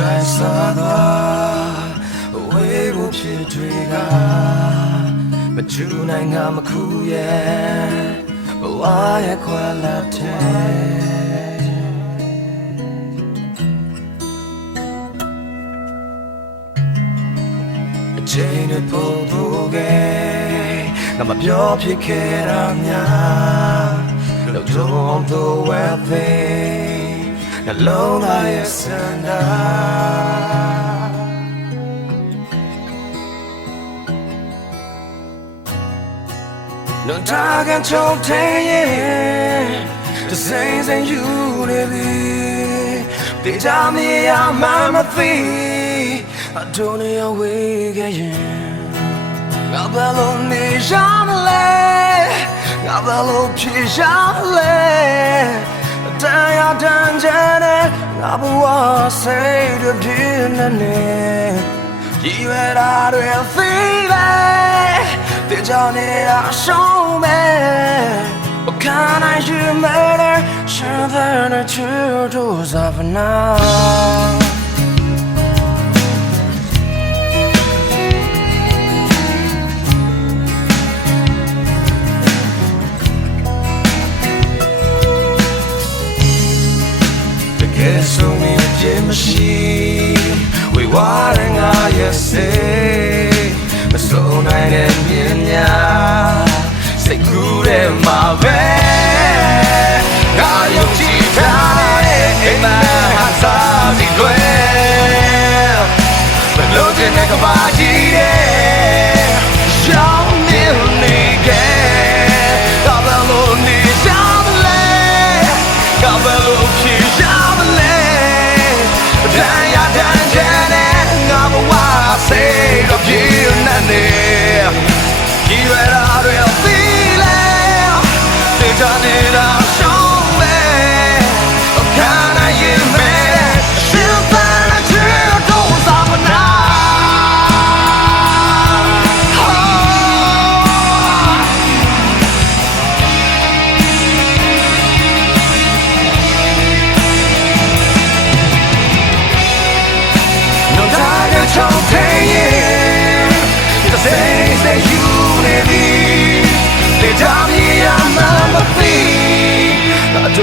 တိုင်းစားသွားဝေးဖို့ဖြစ်တွေကမကျူနိုင်ငါမခုရဲ့ဘဝရဲ့ခွာလာတဲ့ချိန်တွေပုံဖို့ကဲငါမပြောဖြစ်ခဲ့တာများလောက်တော့ the weather နှလုံးသားရဲ့စန္ဒာ넌 다간 총태에 저 생생 유리비 비자미의 맘마피 아도니아 위계에 나 별로 네 잠을래 나 별로 피자을래 다야 단전에 나보아 세려 뒤는 네 이외라 될 필래 ကြောင့်နေတာအဆုံးပဲ What can I do matter Something that you do is up now ဆုံးနေခြင်းမရှိဝေဝါရငါရဲ့စေမဆုံးနိုင်တဲ့များစိတ်ကူးထဲမှာပဲ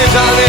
déjale